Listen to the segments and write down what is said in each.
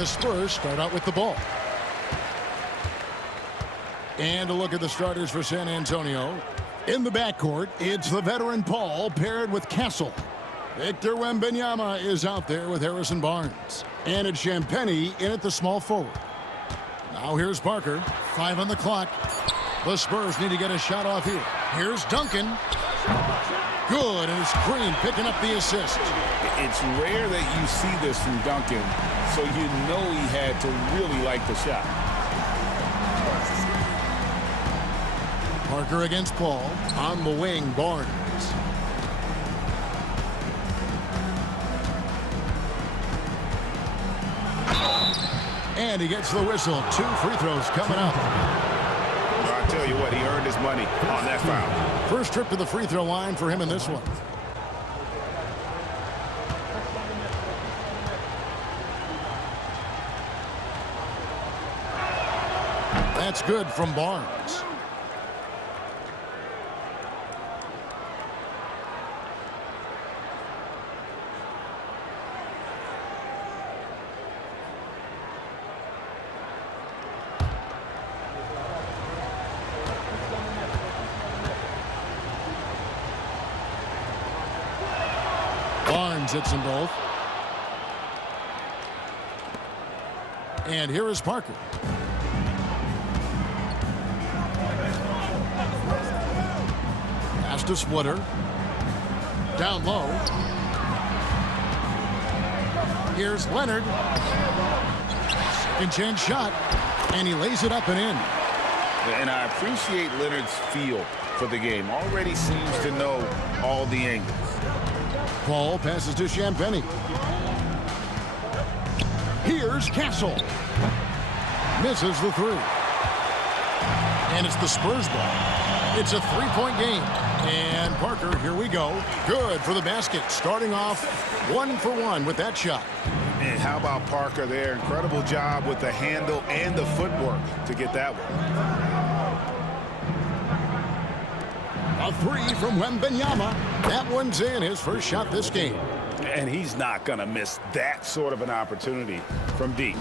the Spurs start out with the ball. And a look at the starters for San Antonio. In the backcourt, it's the veteran Paul paired with Castle. Victor Wembanyama is out there with Ayres and Barnes. And it's Champagnie in at the small forward. Now here's Parker. 5 on the clock. The Spurs need to get a shot off here. Here's Duncan. Good, and it's Green picking up the assist. It's rare that you see this from Duncan, so you know he had to really like the shot. Parker against Paul. On the wing, Barnes. And he gets the whistle. 2 free throws coming up. I'll tell you what, he earned his money on that foul. First trip to the free throw line for him in this one. That's good from Barnes. Barnes hits them both. And here is Parker. Pass to Splitter. Down low. Here's Leonard. Second chance shot. And he lays it up and in. And I appreciate Leonard's feel for the game. Already seems to know all the angles. Paul passes to Champagnie. Here's Castle. Misses the 3. And it's the Spurs ball. It's a 3-point game. And Parker, here we go. Good for the basket. Starting off 1 for 1 with that shot. And how about Parker there? Incredible job with the handle and the footwork to get that one. A 3 from Wembanyama. That one's in, his first shot this game. And he's not going to miss that sort of an opportunity from deep.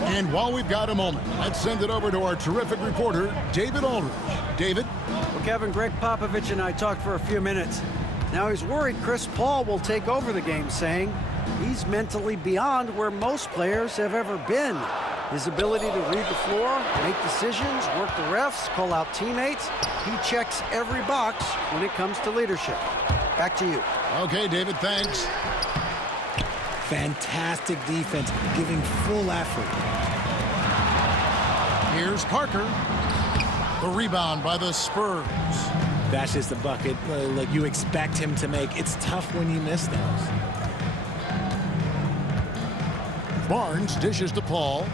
And while we've got a moment, let's send it over to our terrific reporter, David Aldridge. David? Well, Kevin, Greg Popovich and I talked for a few minutes. Now he's worried Chris Paul will take over the game, saying he's mentally beyond where most players have ever been. His ability to read the floor, make decisions, work the refs, call out teammates. He checks every box when it comes to leadership. Back to you. Okay, David, thanks. Fantastic defense, giving full effort. Here's Parker. The rebound by the Spurs. That's just the bucket like you expect him to make. It's tough when you miss those. Barnes dishes to Paul.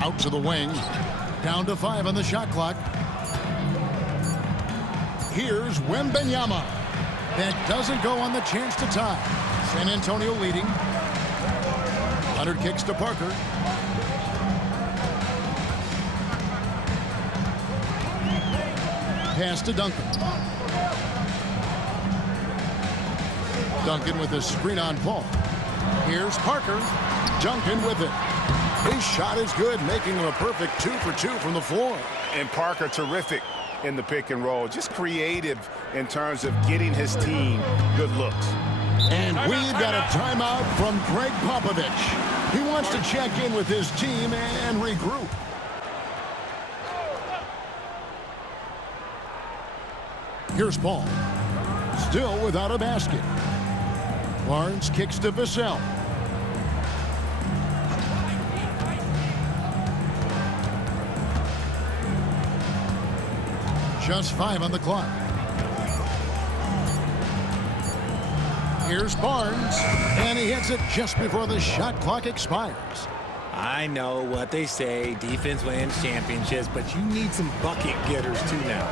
Out to the wing. Down to 5 on the shot clock. Here's Wembanyama. That doesn't go on the chance to tie. San Antonio leading. Leonard kicks to Parker. Pass to Duncan. Duncan with a screen on Paul. Here's Parker. Duncan with it. His shot is good, making him a perfect 2 for 2 from the floor. And Parker terrific in the pick and roll. Just creative in terms of getting his team good looks. And we've got a timeout from Greg Popovich. He wants to check in with his team and regroup. Here's Paul. Still without a basket. Barnes kicks to Vassell. Just 5 on the clock. Here's Barnes, and he hits it just before the shot clock expires. I know what they say, defense wins championships, but you need some bucket getters too now.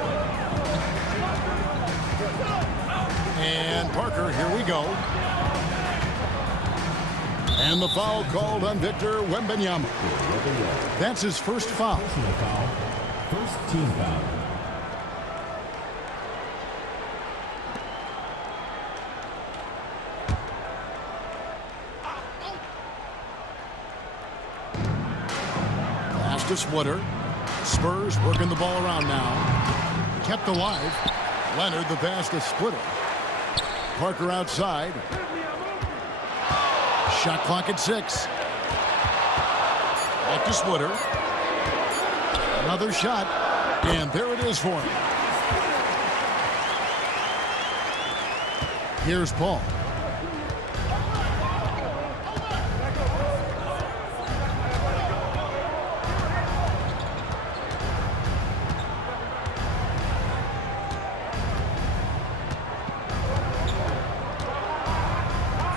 And Parker, here we go. And the foul called on Victor Wembanyama. That's his first foul. First team foul. to Splitter. Spurs working the ball around now. Kept alive. Leonard the pass to Splitter. Parker outside. Shot clock at 6. Back to Splitter. Another shot. And there it is for him. Here's Paul.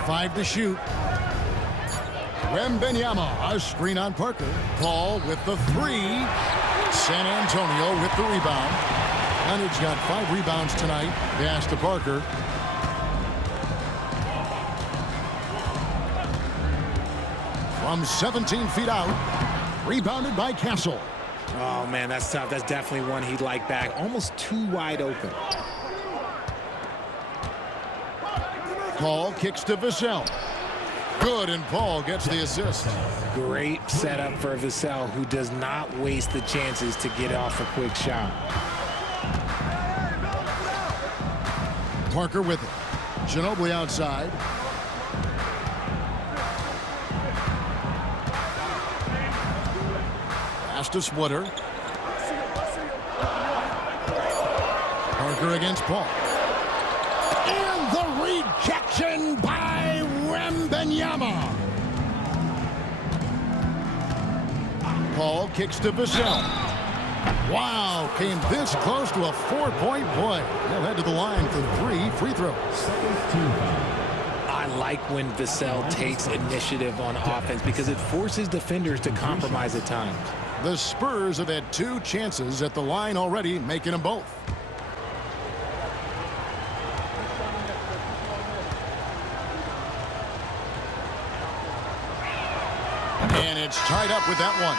Five to shoot. Wembanyama, a screen on Parker. Paul with the 3. San Antonio with the rebound. Leonard's got 5 rebounds tonight. Pass to Parker. From 17 feet out. Rebounded by Castle. Oh, man, that's tough. That's definitely one he'd like back. Almost too wide open. Paul kicks to Vassell. Good, and Paul gets the assist. Great setup for Vassell, who does not waste the chances to get off a quick shot. Parker with it. Ginobili outside. Pass to Splitter. Parker against Paul. And the rejection by Wembanyama. Paul kicks to Vassell. Wow, came this close to a 4-point play. He'll head to the line for 3 free throws. I like when Vassell takes initiative on offense because it forces defenders to compromise at times. The Spurs have had 2 chances at the line already, making them both. And it's tied up with that one.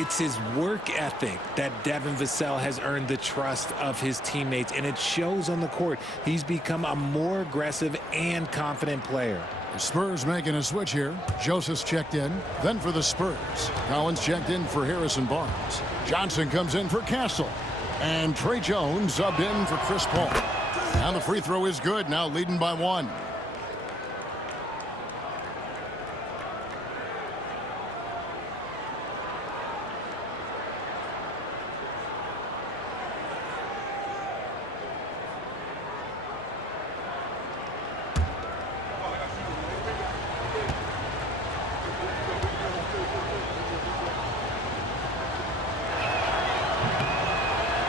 It's his work ethic that Devin Vassell has earned the trust of his teammates, and it shows on the court. He's become a more aggressive and confident player. The Spurs making a switch here. Joseph's checked in. Then for the Spurs. Collins checked in for Harris and Barnes. Johnson comes in for Castle. And Trey Jones subbed in for Chris Paul. Now the free throw is good. Now leading by 1.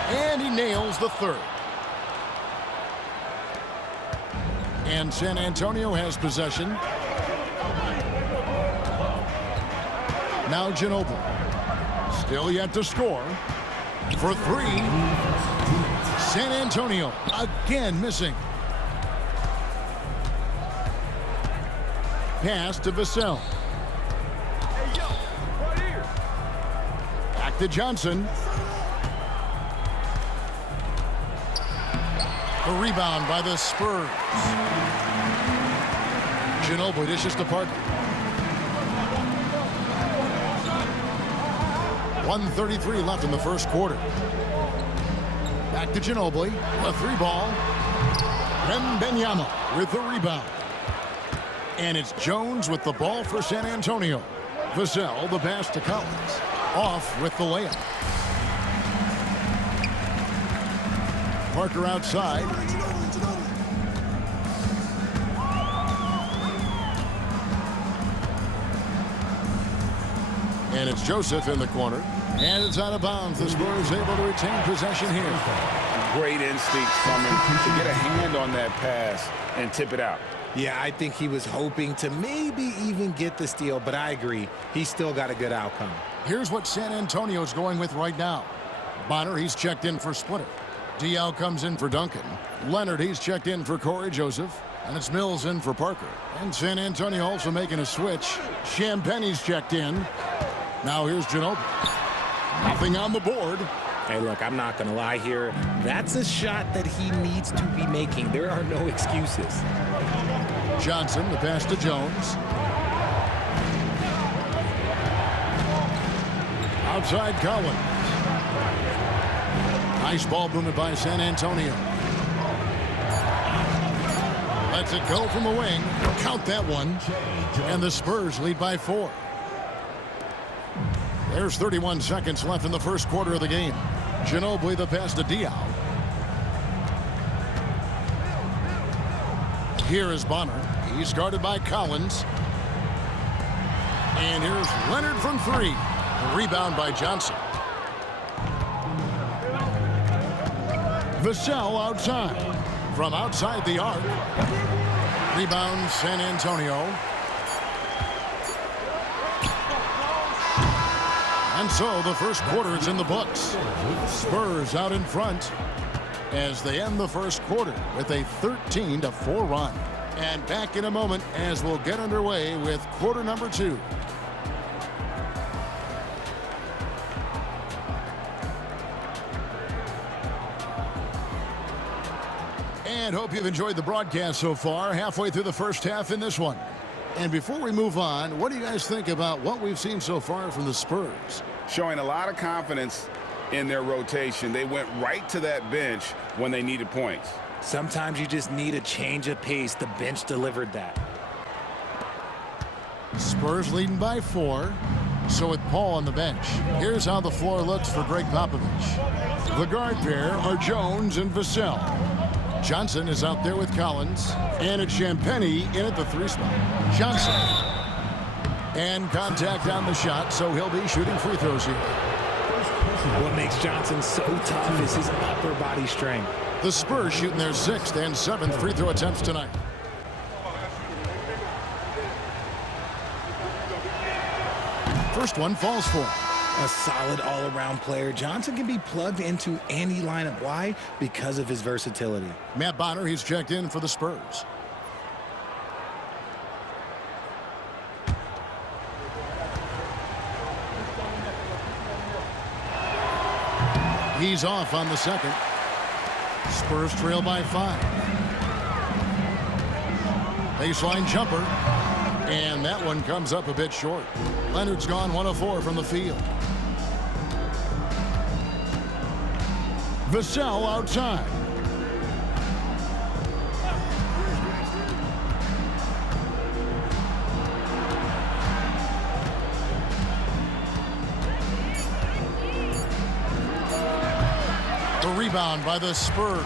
And he nails the 3rd. And San Antonio has possession. Now Ginobili. Still yet to score. For 3. San Antonio again missing. Pass to Vassell. Back to Johnson. The rebound by the Spurs. Ginobili dishes to Parker. 1:33 left in the first quarter. Back to Ginobili. A 3-ball. Wembanyama with the rebound. And it's Jones with the ball for San Antonio. Vassell the pass to Collins. Off with the layup. Parker outside. And it's Joseph in the corner. And it's out of bounds. The Spurs able to retain possession here. Great instinct from him to get a hand on that pass and tip it out. Yeah, I think he was hoping to maybe even get the steal, but I agree. He's still got a good outcome. Here's what San Antonio's going with right now. Bonner, he's checked in for Splitter. Diaw comes in for Duncan. Leonard, he's checked in for Cory Joseph. And it's Mills in for Parker. And San Antonio also making a switch. Champagnie's checked in. Now here's Ginobili. Nothing on the board. Hey, look, I'm not going to lie here. That's a shot that he needs to be making. There are no excuses. Johnson, the pass to Jones. Outside Collins. Nice ball movement by San Antonio. Lets it go from the wing. Count that one. And the Spurs lead by 4. There's 31 seconds left in the first quarter of the game. Ginobili the pass to Diaw. Here is Bonner. He's guarded by Collins. And here's Leonard from 3. A rebound by Johnson. Vassell outside. From outside the arc. Rebound San Antonio. And so the first quarter is in the books. Spurs out in front as they end the first quarter with a 13-4 run. And back in a moment as we'll get underway with quarter number 2. And hope you've enjoyed the broadcast so far, halfway through the first half in this one. And before we move on, what do you guys think about what we've seen so far from the Spurs? Showing a lot of confidence in their rotation. They went right to that bench when they needed points. Sometimes you just need a change of pace. The bench delivered that. Spurs leading by 4. So with Paul on the bench, here's how the floor looks for Greg Popovich. The guard pair are Jones and Vassell. Johnson is out there with Collins. And it's Champagnie in at the 3 spot. Johnson. And contact on the shot, so he'll be shooting free throws here. What makes Johnson so tough is his upper body strength. The Spurs shooting their 6th and 7th free throw attempts tonight. First one falls for him. A solid all-around player. Johnson can be plugged into any lineup. Why? Because of his versatility. Matt Bonner, he's checked in for the Spurs. He's off on the second. Spurs trail by 5. Baseline jumper. And that one comes up a bit short. Leonard's gone 1 of 4 from the field. Vassell outside. The rebound by the Spurs.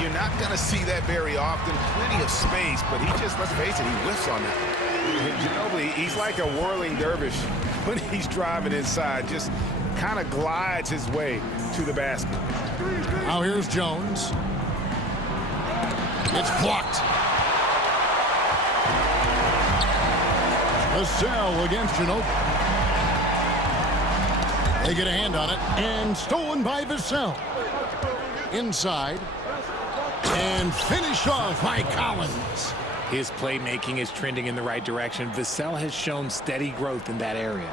You're not going to see that very often. Plenty of space, but he just, let's face it, he whiffs on that. Ginobili, he's like a whirling dervish when he's driving inside. Just kind of glides his way to the basket. Now here's Jones. It's blocked. Vassell against Ginobili. They get a hand on it, and stolen by Vassell. Inside. And finished off by Collins. His playmaking is trending in the right direction. Vassell has shown steady growth in that area.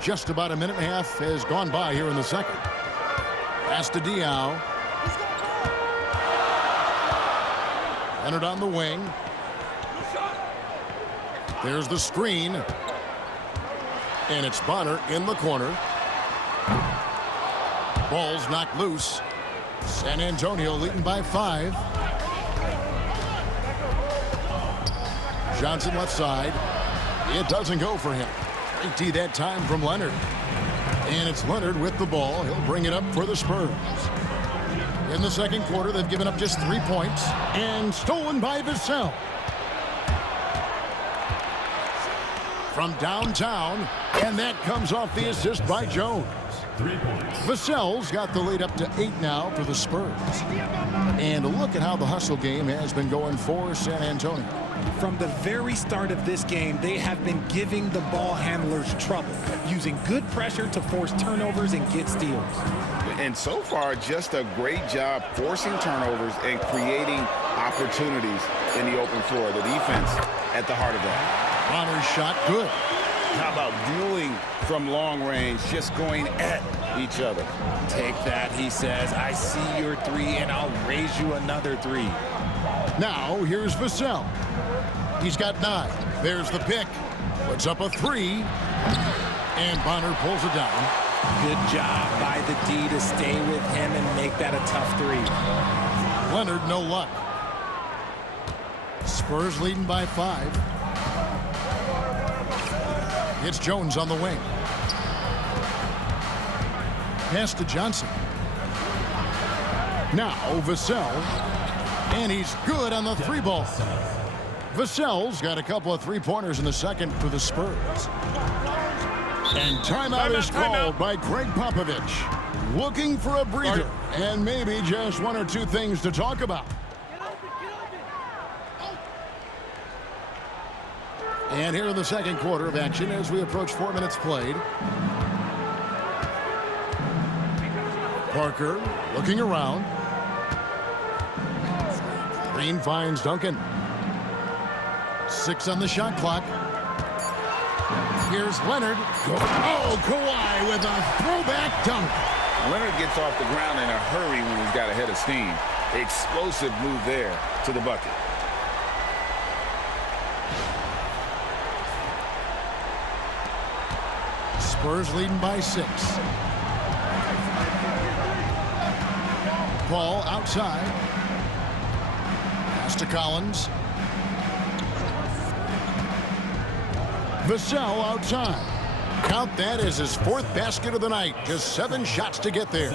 Just about a minute and a half has gone by here in the second. Pass to Diaw. Leonard on the wing. There's the screen. And it's Bonner in the corner. Ball's knocked loose. San Antonio leading by 5. Johnson left side. It doesn't go for him. Great D that time from Leonard. And it's Leonard with the ball. He'll bring it up for the Spurs. In the second quarter, they've given up just 3 points. And stolen by Vassell. From downtown. And that comes off the assist by Jones. 3 points. Vassell's got the lead up to 8 now for the Spurs. And look at how the hustle game has been going for San Antonio. From the very start of this game, they have been giving the ball handlers trouble, using good pressure to force turnovers and get steals. And so far, just a great job forcing turnovers and creating opportunities in the open floor. The defense at the heart of that. Bonner's shot good. How about dueling from long range, just going at each other? Take that, he says. I see your 3, and I'll raise you another 3. Now, here's Vassell. He's got 9. There's the pick. Puts up a 3. And Bonner pulls it down. Good job by the D to stay with him and make that a tough three. Leonard, no luck. Spurs leading by 5. It's Jones on the wing. Pass to Johnson. Now Vassell. And he's good on the 3-ball. Vassell's got a couple of 3-pointers in the second for the Spurs. And timeout is called by Greg Popovich. Looking for a breather and maybe just 1 or 2 things to talk about. And here in the second quarter of action as we approach 4 minutes played. Parker looking around. Green finds Duncan. 6 on the shot clock. Here's Leonard. Oh, Kawhi with a throwback dunk. Leonard gets off the ground in a hurry when he's got a head of steam. Explosive move there to the bucket. Spurs leading by 6. Paul outside. Pass to Collins. Vassell outside. Count that as his 4th basket of the night. Just 7 shots to get there.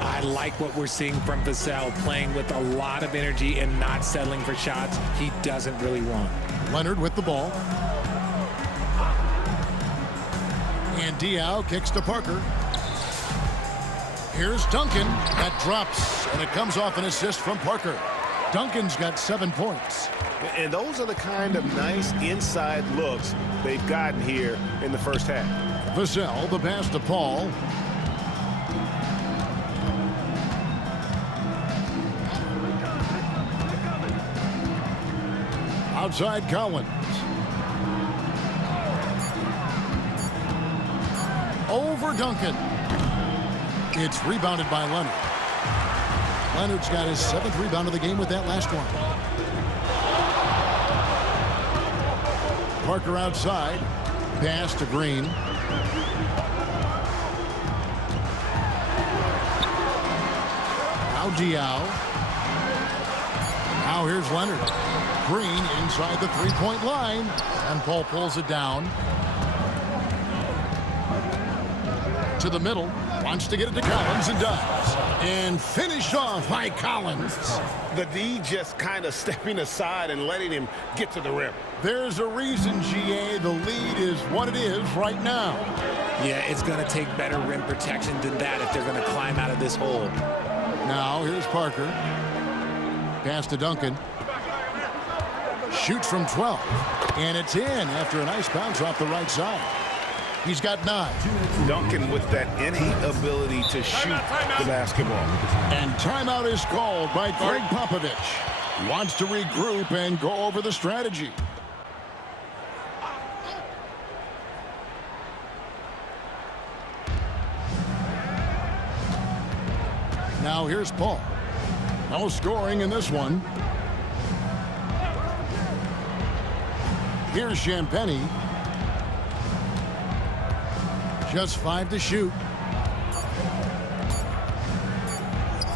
I like what we're seeing from Vassell, playing with a lot of energy and not settling for shots he doesn't really want. Leonard with the ball. And Diaw kicks to Parker. Here's Duncan. That drops, and it comes off an assist from Parker. Duncan's got 7 points. And those are the kind of nice inside looks they've gotten here in the first half. Vassell, the pass to Paul. Outside Collins. Over Duncan. It's rebounded by Leonard. Leonard's got his 7th rebound of the game with that last one. Parker outside. Pass to Green. Now Diaw. Now here's Leonard. Green inside the 3-point line. And Paul pulls it down. To the middle. Wants to get it to Collins and does. And finished off by Collins. The D just kind of stepping aside and letting him get to the rim. There's a reason, GA, the lead is what it is right now. Yeah, it's going to take better rim protection than that if they're going to climb out of this hole. Now here's Parker. Pass to Duncan. Shoots from 12. And it's in after a nice bounce off the right side. He's got 9. Duncan with that innate ability to shoot the basketball. And timeout is called by Greg Popovich. Wants to regroup and go over the strategy. Now here's Paul. No scoring in this one. Here's Champagnie. Just 5 to shoot.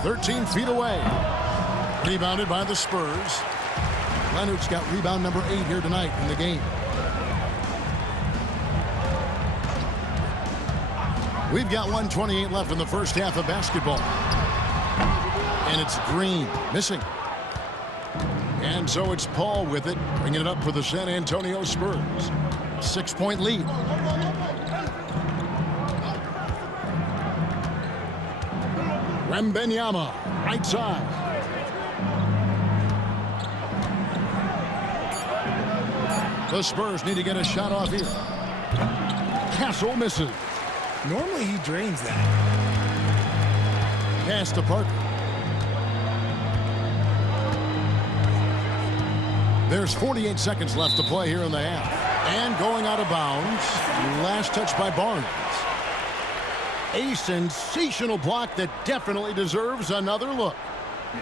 13 feet away. Rebounded by the Spurs. Leonard's got rebound number 8 here tonight in the game. We've got 1:28 left in the first half of basketball. And it's Green missing. And so it's Paul with it, bringing it up for the San Antonio Spurs. 6-point lead. Wembanyama, right side. The Spurs need to get a shot off here. Castle misses. Normally he drains that. Pass to Parker. There's 48 seconds left to play here in the half. And going out of bounds. Last touch by Barnes. A sensational block that definitely deserves another look.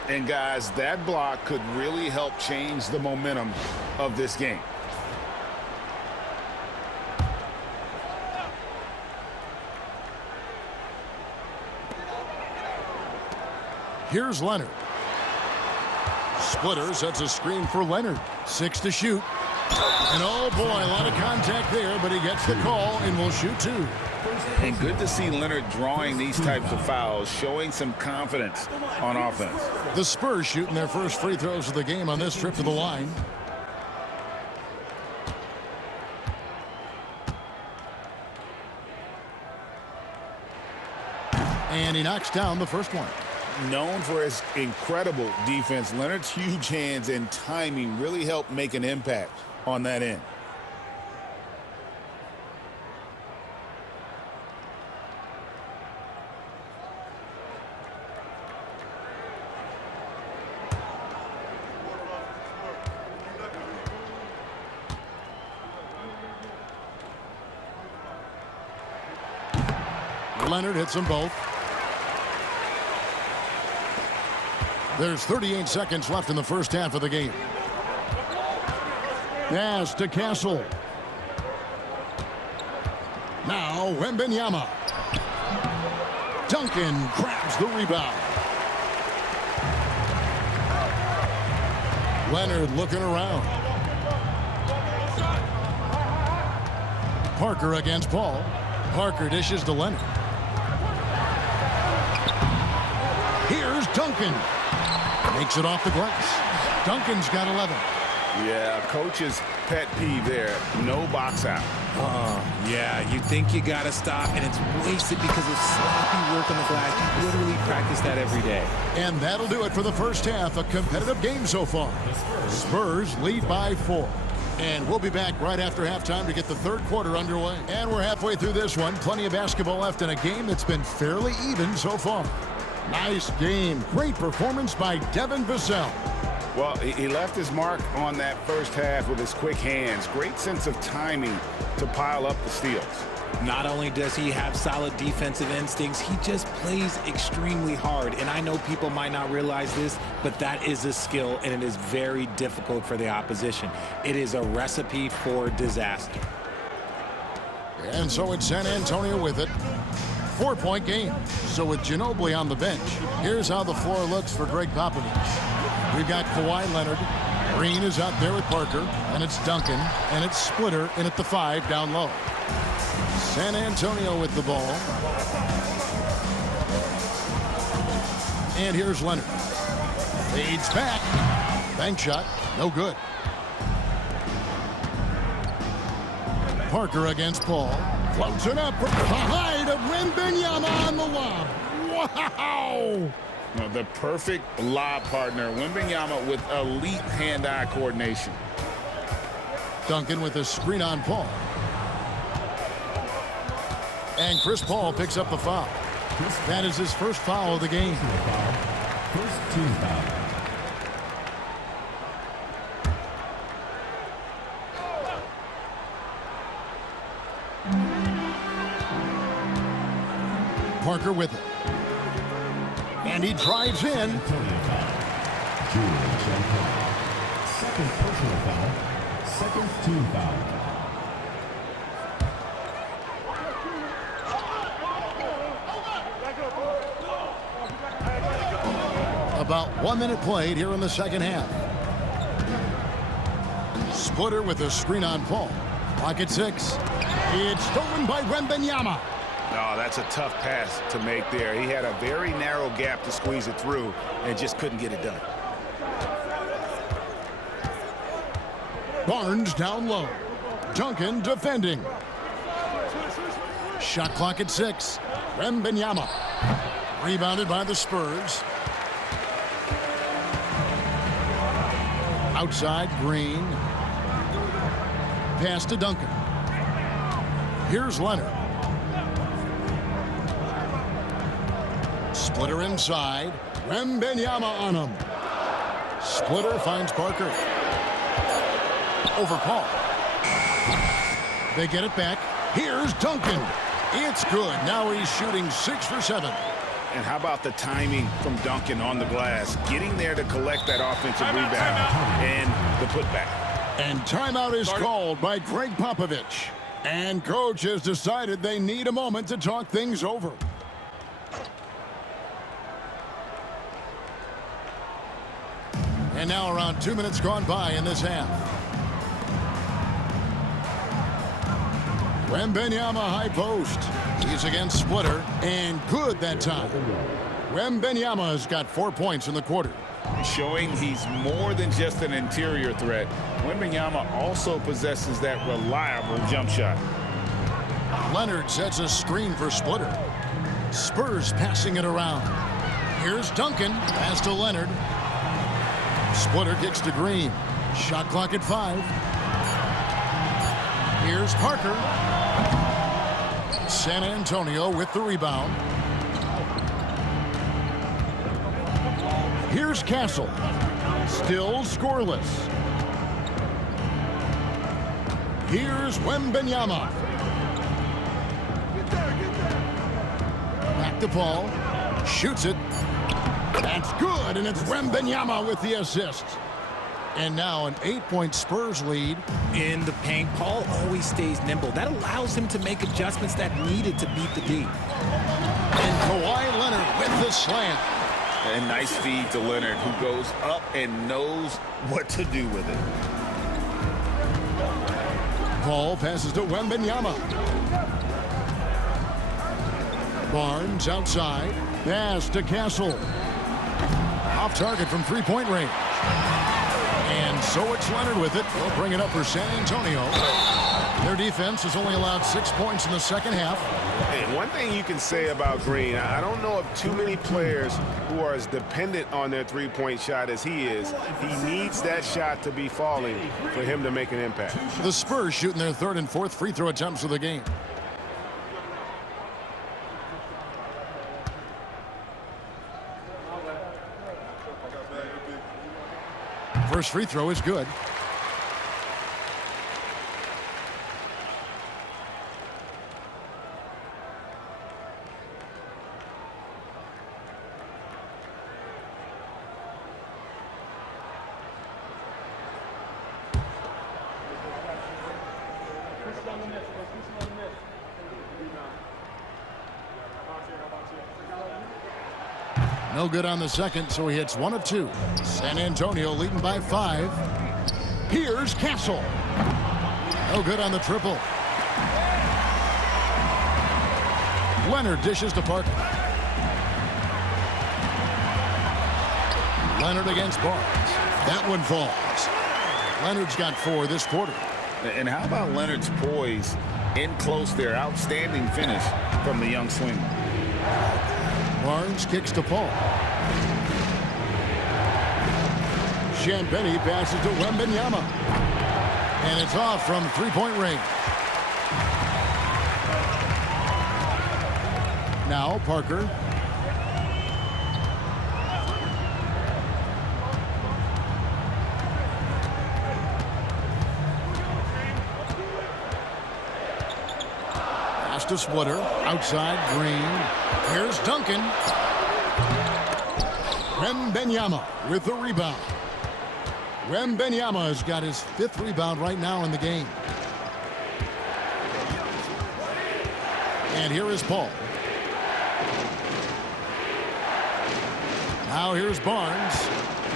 And guys, that block could really help change the momentum of this game. Here's Leonard. Splitter sets a screen for Leonard. 6 to shoot. And oh boy, a lot of contact there, but he gets the call and will shoot 2. And good to see Leonard drawing these types of fouls, showing some confidence on offense. The Spurs shooting their first free throws of the game on this trip to the line. And he knocks down the first one. Known for his incredible defense, Leonard's huge hands and timing really helped make an impact on that end. Leonard hits them both. There's 38 seconds left in the first half of the game. Pass to Castle. Now Wembanyama. Duncan grabs the rebound. Leonard looking around. Parker against Paul. Parker dishes to Leonard. Here's Duncan. Makes it off the glass. Duncan's got 11. Yeah, coach's pet peeve there. No box out. Yeah, you think you got to stop, and it's wasted because of sloppy work on the glass. You literally practice that every day. And that'll do it for the first half. A competitive game so far. Spurs lead by 4. And we'll be back right after halftime to get the third quarter underway. And we're halfway through this one. Plenty of basketball left in a game that's been fairly even so far. Nice game. Great performance by Devin Vassell. Well, he left his mark on that first half with his quick hands. Great sense of timing to pile up the steals. Not only does he have solid defensive instincts, he just plays extremely hard. And I know people might not realize this, but that is a skill, and it is very difficult for the opposition. It is a recipe for disaster. And so it's San Antonio with it. 4-point game. So with Ginobili on the bench, here's how the floor looks for Greg Popovich. We've got Kawhi Leonard. Green is out there with Parker, and it's Duncan, and it's Splitter in at the 5 down low. San Antonio with the ball. And here's Leonard. Fades back. Bank shot. No good. Parker against Paul. Floats it up from behind of Wembanyama on the lob. Wow! Now, the perfect lob partner. Wembanyama with elite hand-eye coordination. Duncan with a screen on Paul. And Chris Paul picks up the foul. That is his first foul of the game. First team foul. Parker with it. And he drives in. Julian Champagnie. Second personal foul. Second team foul. About 1 minute played here in the second half. Splitter with a screen on Paul. Clock at 6. It's stolen by Wembanyama. Oh, that's a tough pass to make there. He had a very narrow gap to squeeze it through and just couldn't get it done. Barnes down low. Duncan defending. Shot clock at 6. Wembanyama. Rebounded by the Spurs. Outside, Green. Pass to Duncan. Here's Leonard. Splitter inside. Wembanyama on him. Splitter finds Parker. Over Paul. They get it back. Here's Duncan. It's good. Now he's shooting 6 for 7. And how about the timing from Duncan on the glass, getting there to collect that offensive rebound and the putback. And timeout is called by Greg Popovich. And coach has decided they need a moment to talk things over. And now around 2 minutes gone by in this half. Wembanyama high post. He's against Splitter, and good that time. Wembanyama has got 4 points in the quarter. Showing he's more than just an interior threat. Wembanyama also possesses that reliable jump shot. Leonard sets a screen for Splitter. Spurs passing it around. Here's Duncan. Pass to Leonard. Splitter kicks to Green. Shot clock at 5. Here's Parker. San Antonio with the rebound. Here's Castle. Still scoreless. Here's Wembanyama. Back to Paul. Shoots it. That's good, and it's Wembanyama with the assist. And now an 8-point Spurs lead. In the paint, Paul always stays nimble. That allows him to make adjustments that needed to beat the D. And Kawhi Leonard with the slam. A nice feed to Leonard, who goes up and knows what to do with it. Paul passes to Wembanyama. Barnes outside. Pass to Castle. Off target from three-point range. And so it's Leonard with it. They'll bring it up for San Antonio. Their defense has only allowed 6 points in the second half. Hey, one thing you can say about Green, I don't know of too many players who are as dependent on their three-point shot as he is. He needs that shot to be falling for him to make an impact. The Spurs shooting their third and fourth free throw attempts of the game. First free throw is good. No good on the second, so he hits 1 of 2. San Antonio leading by 5. Here's Castle. No good on the triple. Leonard dishes to Parker. Leonard against Barnes. That one falls. Leonard's got 4 this quarter. And how about Leonard's poise in close there? Outstanding finish from the young swinger. Barnes kicks to Paul. Champagnie passes to Wembanyama. And it's off from three-point range. Now Parker. Pass to Splitter. Outside Green. Here's Duncan. Wembanyama with the rebound. Wembanyama has got his 5th rebound right now in the game. And here is Paul. Now here's Barnes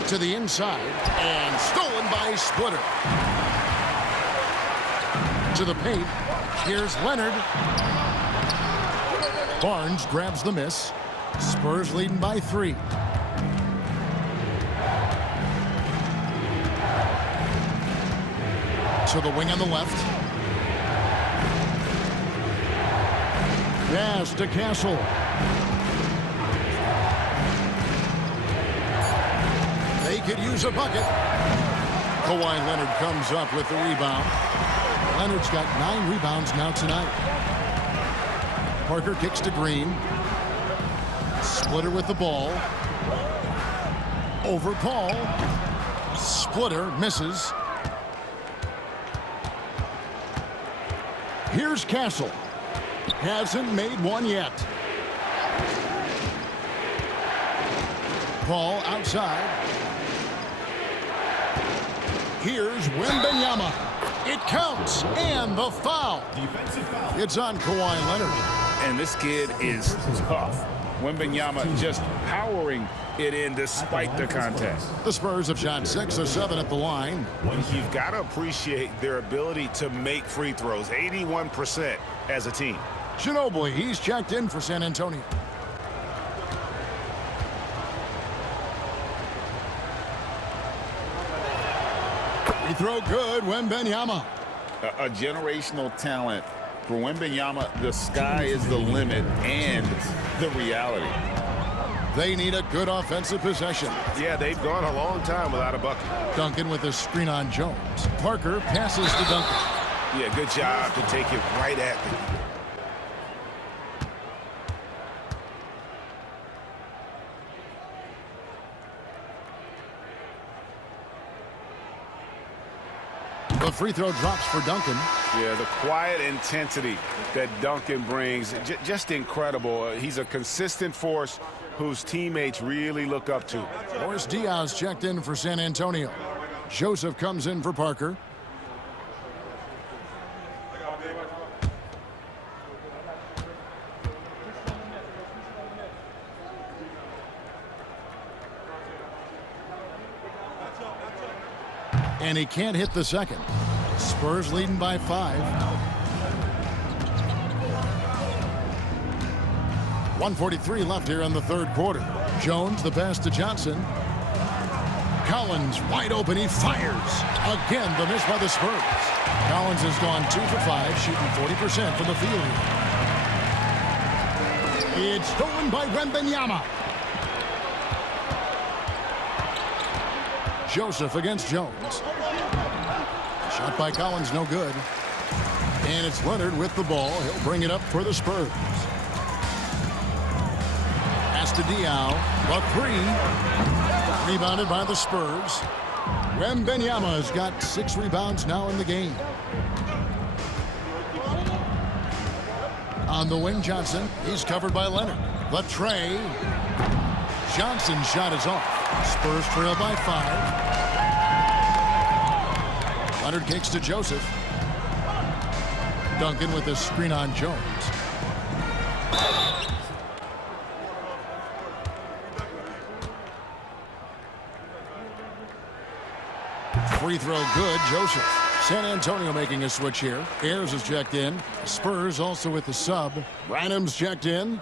to the inside and stolen by Splitter. To the paint. Here's Leonard. Barnes grabs the miss. Spurs leading by 3. To the wing on the left. Pass to Castle. They could use a bucket. Kawhi Leonard comes up with the rebound. Leonard's got 9 rebounds now tonight. Parker kicks to Green. Splitter with the ball. Over Paul. Splitter misses. Here's Castle. Hasn't made one yet. Paul outside. Here's Wembanyama. It counts, and the foul. Defensive foul. It's on Kawhi Leonard. And this kid is tough. Wembanyama just powering it in despite the contact. The Spurs have shot 6 of 7 at the line. You've got to appreciate their ability to make free throws, 81% as a team. Ginobili, he's checked in for San Antonio. Free throw good, Wembanyama. A generational talent. For Wembanyama, the sky is the limit and the reality. They need a good offensive possession. Yeah, they've gone a long time without a bucket. Duncan with a screen on Jones. Parker passes to Duncan. Yeah, good job to take it right at them. The free throw drops for Duncan. Yeah, the quiet intensity that Duncan brings, just incredible. He's a consistent force whose teammates really look up to. Boris Diaw's checked in for San Antonio. Joseph comes in for Parker. And he can't hit the second. Spurs leading by 5. 1:43 left here in the third quarter. Jones, the pass to Johnson. Collins wide open, he fires. Again, the miss by the Spurs. Collins has gone 2 for 5, shooting 40% from the field. It's stolen by Wembanyama. Joseph against Jones. Shot by Collins, no good. And it's Leonard with the ball. He'll bring it up for the Spurs. Pass to Diaw. A 3. Rebounded by the Spurs. Wembanyama has got 6 rebounds now in the game. On the wing, Johnson. He's covered by Leonard. The tray. Johnson's shot is off. Spurs trail by 5. Leonard kicks to Joseph. Duncan with a screen on Jones. Free throw good, Joseph. San Antonio making a switch here. Ayres is checked in. Spurs also with the sub. Branham's checked in.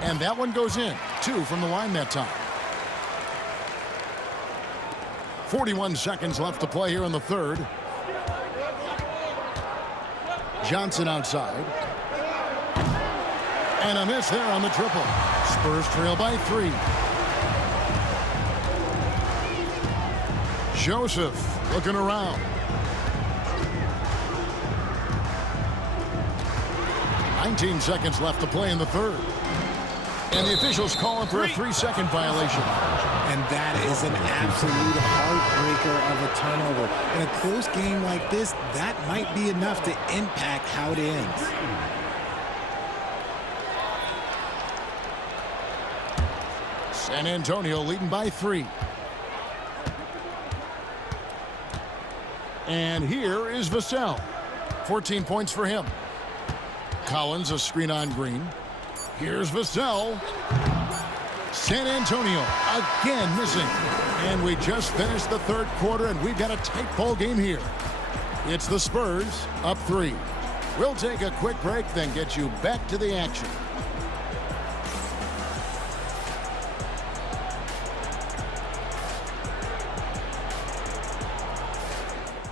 And that one goes in. 2 from the line that time. 41 seconds left to play here in the third. Johnson outside. And a miss there on the triple. Spurs trail by 3. Joseph looking around. 19 seconds left to play in the third. And the officials calling for a 3-second violation. And that is an absolute heartbreaker of a turnover. In a close game like this, that might be enough to impact how it ends. San Antonio leading by 3. And here is Vassell. 14 points for him. Collins a screen on Green. Here's Vassell. San Antonio again missing. And we just finished the third quarter, and we've got a tight ball game here. It's the Spurs up 3. We'll take a quick break, then get you back to the action.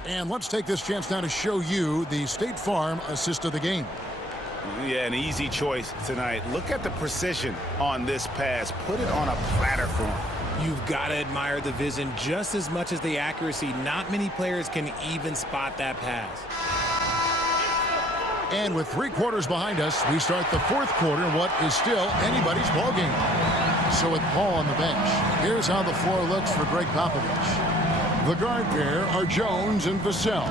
And let's take this chance now to show you the State Farm assist of the game. Yeah, an easy choice tonight. Look at the precision on this pass. Put it on a platter for him. You've got to admire the vision just as much as the accuracy. Not many players can even spot that pass. And with 3 quarters behind us, we start the fourth quarter in what is still anybody's ball game. So with Paul on the bench, here's how the floor looks for Greg Popovich. The guard pair are Jones and Vassell.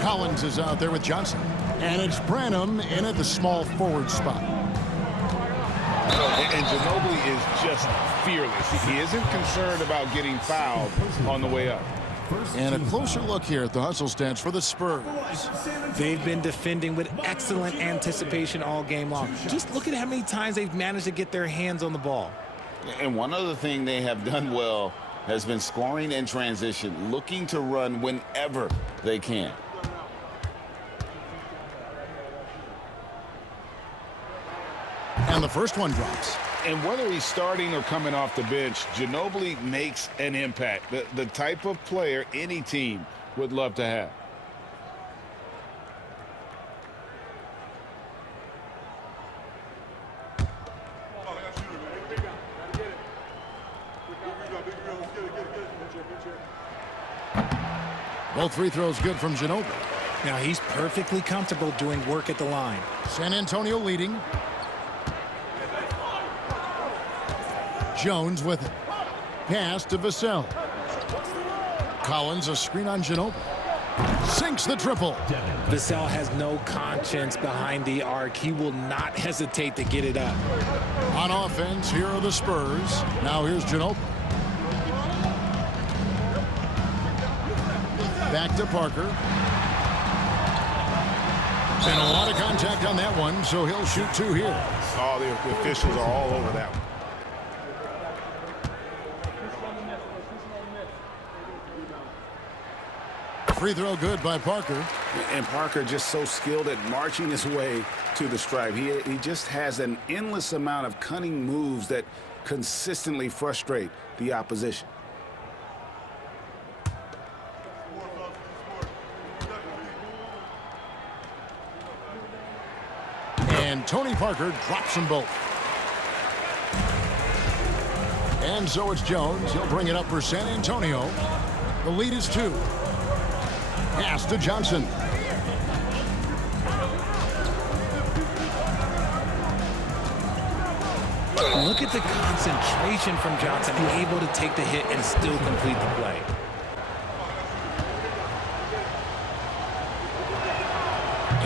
Collins is out there with Johnson. And it's Branham in at the small forward spot. And Ginobili is just fearless. He isn't concerned about getting fouled on the way up. And a closer look here at the hustle stats for the Spurs. They've been defending with excellent anticipation all game long. Just look at how many times they've managed to get their hands on the ball. And one other thing they have done well has been scoring in transition, looking to run whenever they can. And the first one drops. And whether he's starting or coming off the bench, Ginobili makes an impact. The type of player any team would love to have. Both free throws good from Ginobili. Now he's perfectly comfortable doing work at the line. San Antonio leading. Jones with it. Pass to Vassell. Collins a screen on Ginobili. Sinks the triple. Vassell has no conscience behind the arc. He will not hesitate to get it up. On offense, here are the Spurs. Now here's Ginobili. Back to Parker. And a lot of contact on that one, so he'll shoot two here. Oh, the officials are all over that one. Free throw good by Parker. And Parker just so skilled at marching his way to the stripe. He just has an endless amount of cunning moves that consistently frustrate the opposition. And Tony Parker drops them both. And so it's Jones. He'll bring it up for San Antonio. The lead is 2. Pass to Johnson. Look at the concentration from Johnson, able to take the hit and still complete the play.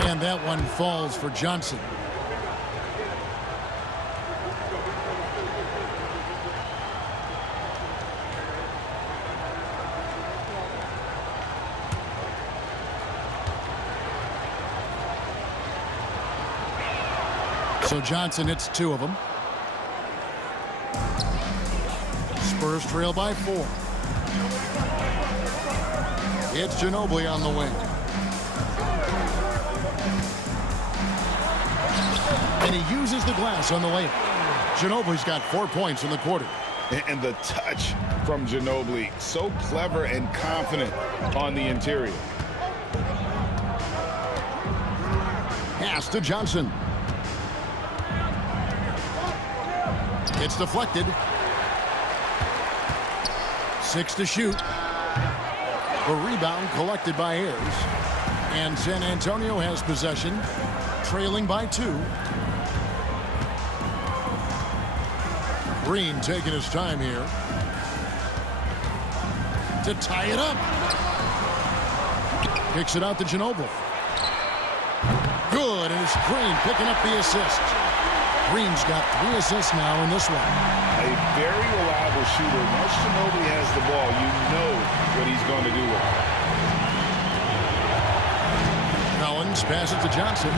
And that one falls for Johnson. So Johnson hits 2 of them. Spurs trail by 4. It's Ginobili on the wing. And he uses the glass on the layup. Ginobili's got 4 points in the quarter. And the touch from Ginobili, so clever and confident on the interior. Pass to Johnson. It's deflected. 6 to shoot. The rebound collected by Ayres. And San Antonio has possession, trailing by 2. Green taking his time here to tie it up. Kicks it out to Ginobili. Good, and it's Green picking up the assist. Green's got 3 assists now in this one. A very reliable shooter. Once Ginobili has the ball, you know what he's going to do with it. Collins passes to Johnson.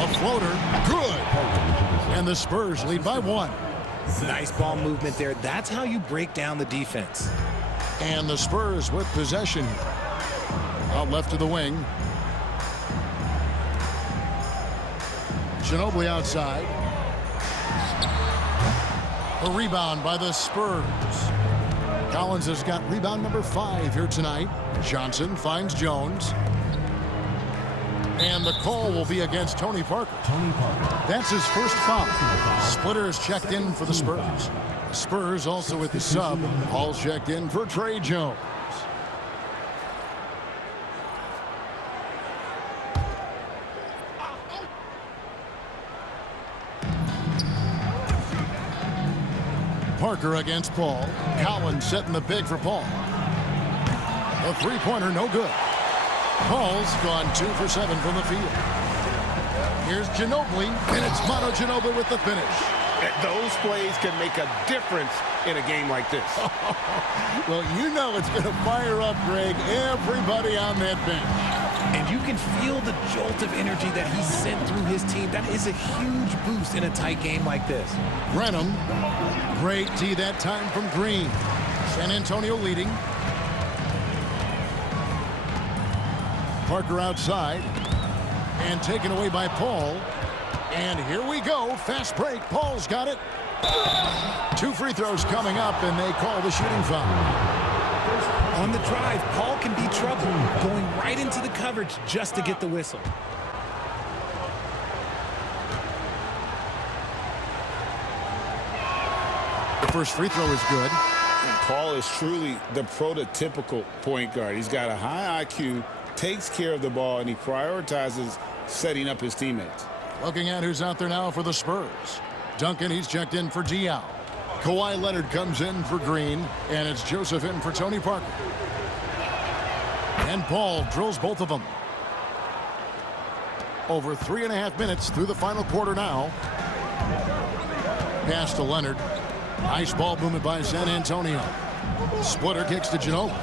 A floater. Good. And the Spurs lead by 1. Nice ball movement there. That's how you break down the defense. And the Spurs with possession. Out left of the wing. Ginobili outside. A rebound by the Spurs. Collins has got rebound number 5 here tonight. Johnson finds Jones. And the call will be against Tony Parker. That's his first foul. Splitter is checked in for the Spurs. The Spurs also with the sub. Hall's checked in for Trey Jones. Parker against Paul. Collins setting the big for Paul. A three-pointer, no good. Paul's gone 2 for 7 from the field. Here's Ginobili, and it's Manu Ginobili with the finish. Those plays can make a difference in a game like this. Well, you know it's going to fire up, Greg, everybody on that bench. And you can feel the jolt of energy that he sent through his team. That is a huge boost in a tight game like this. Branham, great tee that time from Green. San Antonio leading. Parker outside. And taken away by Paul. And here we go. Fast break. Paul's got it. 2 free throws coming up, and they call the shooting foul. On the drive, Paul can be trouble, going right into the coverage just to get the whistle. The first free throw is good. And Paul is truly the prototypical point guard. He's got a high IQ, takes care of the ball, and he prioritizes setting up his teammates. Looking at who's out there now for the Spurs. Duncan, he's checked in for Diaw. Kawhi Leonard comes in for Green, and it's Joseph in for Tony Parker. And Paul drills both of them. Over 3.5 minutes through the final quarter now. Pass to Leonard. Nice ball movement by San Antonio. Splitter kicks to Ginobili.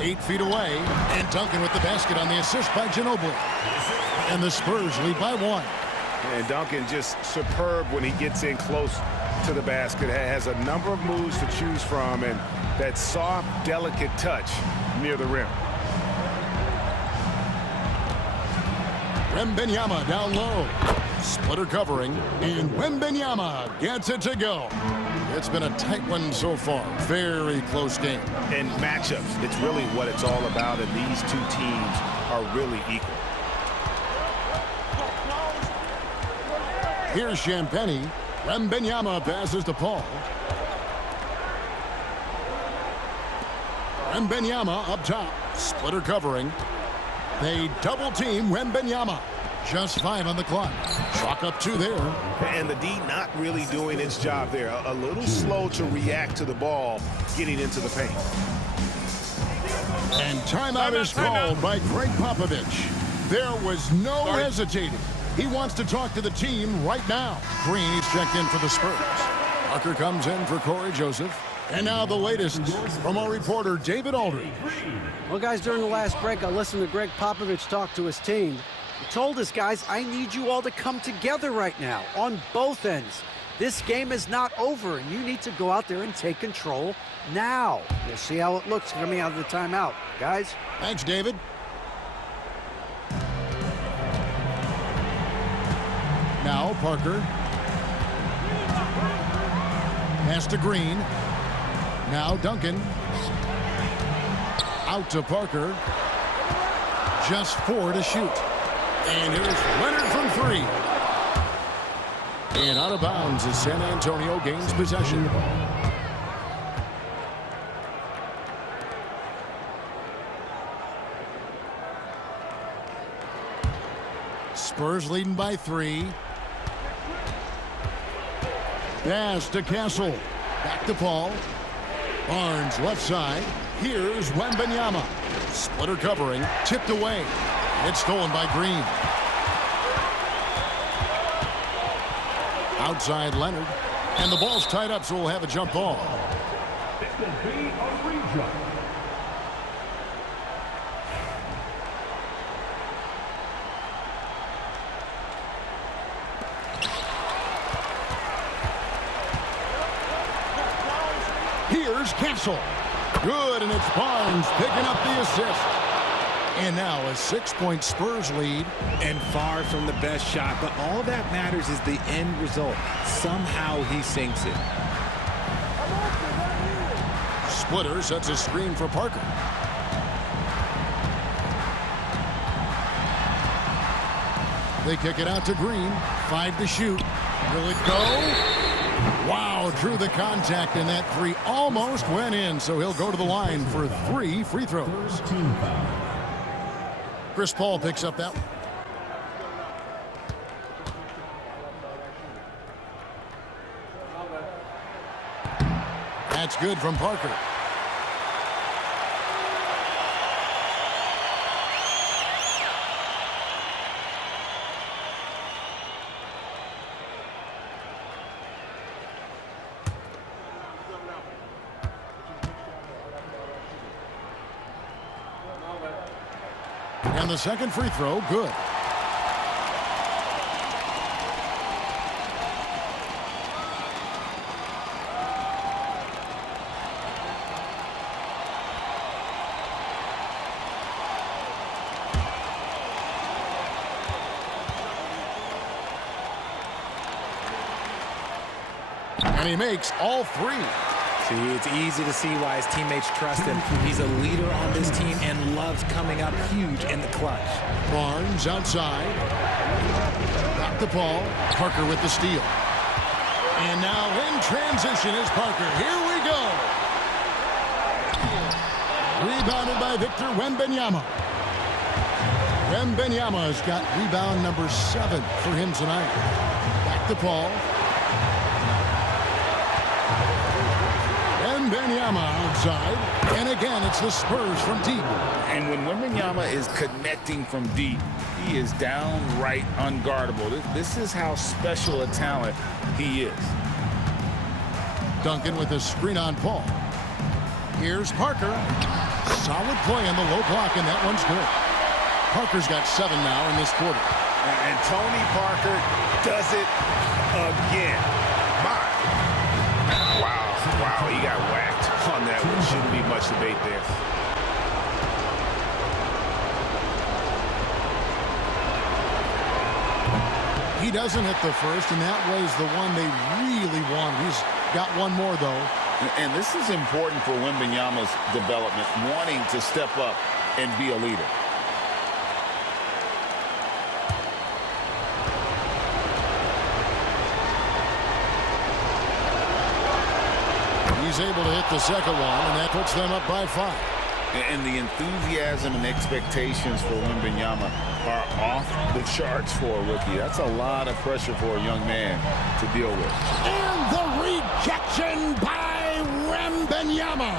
8 feet away, and Duncan with the basket on the assist by Ginobili. And the Spurs lead by 1. And Duncan just superb when he gets in close to the basket. Has a number of moves to choose from, and that soft, delicate touch near the rim. Wembanyama down low. Splitter covering, and Wembanyama gets it to go. It's been a tight one so far. Very close game. And matchups, it's really what it's all about, and these two teams are really equal. Here's Champagnie. Wembanyama passes to Paul. Wembanyama up top. Splitter covering. They double team Wembanyama. Just 5 on the clock. Chalk up 2 there. And the D not really doing its job there. A little slow to react to the ball getting into the paint. And timeout is called by Greg Popovich. There was no hesitating. He wants to talk to the team right now. Green, he's checked in for the Spurs. Parker comes in for Cory Joseph. And now the latest from our reporter, David Aldridge. Well, guys, during the last break, I listened to Greg Popovich talk to his team. He told us, guys, I need you all to come together right now on both ends. This game is not over, and you need to go out there and take control now. We'll see how it looks coming out of the timeout. Guys? Thanks, David. Now Parker. Pass to Green. Now Duncan. Out to Parker. Just 4 to shoot. And here's Leonard from 3. And out of bounds as San Antonio gains possession. Spurs leading by 3. Pass to Castle. Back to Paul. Barnes left side. Here's Wembanyama. Splitter covering. Tipped away. It's stolen by Green. Outside Leonard. And the ball's tied up, so we'll have a jump ball. It will be a re-jump. Here's Castle. Good, and it's Barnes picking up the assist. And now a 6-point Spurs lead. And far from the best shot, but all that matters is the end result. Somehow he sinks it. Splitter sets a screen for Parker. They kick it out to Green. 5 to shoot. Will it go? Wow, drew the contact, and that 3 almost went in, so he'll go to the line for 3 free throws. Team foul. Chris Paul picks up that one. That's good from Parker. And the second free throw, good. And he makes all three. See, it's easy to see why his teammates trust him. He's a leader on this team and loves coming up huge in the clutch. Barnes outside. Back to Paul. Parker with the steal. And now in transition is Parker. Here we go. Rebounded by Victor Wembanyama. Wembanyama has got rebound number 7 for him tonight. Back to Paul. Wembanyama outside, and again it's the Spurs from deep. And when Wembanyama is connecting from deep, he is downright unguardable. This is how special a talent he is. Duncan with a screen on Paul. Here's Parker. Solid play on the low block, and that one's good. Parker's got 7 now in this quarter. And Tony Parker does it again. Wow, he got whacked on that one. Shouldn't be much debate there. He doesn't hit the first, and that was the one they really wanted. He's got one more, though. And this is important for Wembanyama's development, wanting to step up and be a leader. He's able to hit the second one, and that puts them up by 5. And the enthusiasm and expectations for Wembanyama are off the charts for a rookie. That's a lot of pressure for a young man to deal with. And the rejection by Wembanyama.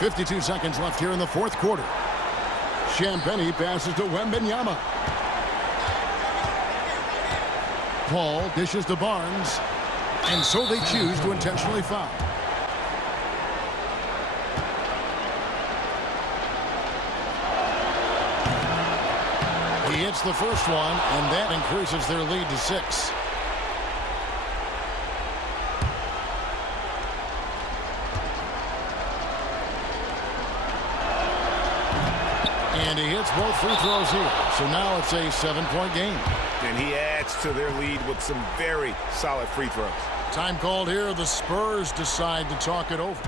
52 seconds left here in the fourth quarter. Champagnie passes to Wembanyama. Paul dishes to Barnes, and so they choose to intentionally foul. He hits the first one, and that increases their lead to 6. And he hits both free throws here, so now it's a 7-point game. And he adds to their lead with some very solid free throws. Time called here. The Spurs decide to talk it over.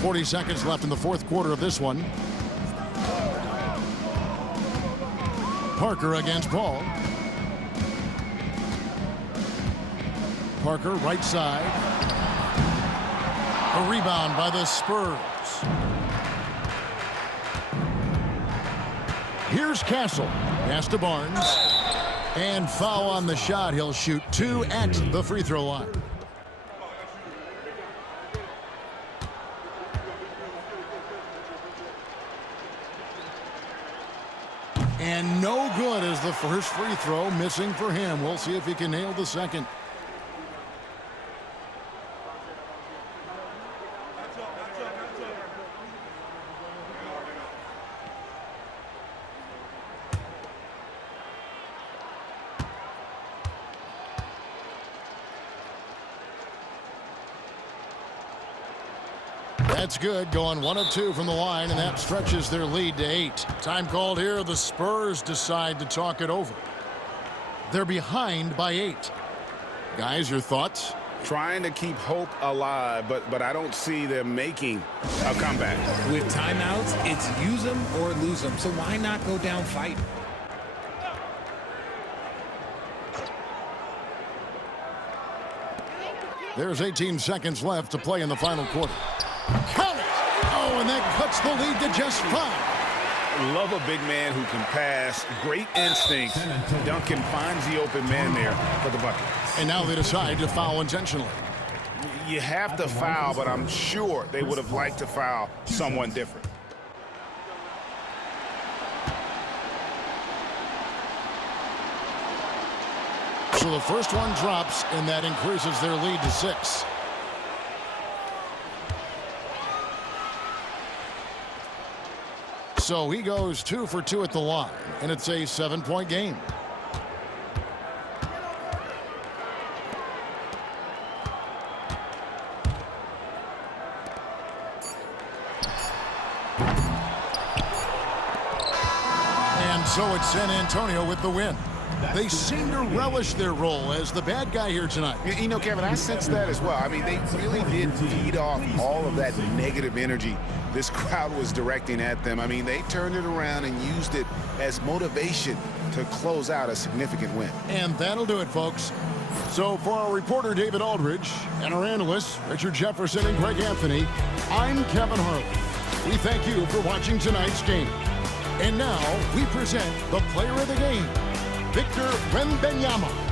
.40 seconds left in the fourth quarter of this one. Parker against Paul. Parker right side. A rebound by the Spurs. Here's Castle. Pass to Barnes. And foul on the shot. He'll shoot 2 at the free throw line. And no good as the first free throw missing for him. We'll see if he can nail the second. That's good, going 1 of 2 from the line, and that stretches their lead to 8. Time called here. The Spurs decide to talk it over. They're behind by 8. Guys, your thoughts? Trying to keep hope alive, but I don't see them making a comeback. With timeouts, it's use them or lose them, so why not go down fighting? There's 18 seconds left to play in the final quarter. Count it! Oh, and that cuts the lead to just 5. Love a big man who can pass. Great instincts. Duncan finds the open man there for the bucket. And now they decide to foul intentionally. You have to foul, but I'm sure they would have liked to foul someone different. So the first one drops, and that increases their lead to 6. So he goes 2 for 2 at the line, and it's a 7-point game. And so it's San Antonio with the win. They seem to relish their role as the bad guy here tonight. You know, Kevin, I sense that as well. I mean, they really did feed off all of that negative energy this crowd was directing at them. I mean, they turned it around and used it as motivation to close out a significant win. And that'll do it, folks. So for our reporter, David Aldridge, and our analysts, Richard Jefferson and Greg Anthony, I'm Kevin Harlan. We thank you for watching tonight's game. And now we present the player of the game, Victor Wembanyama.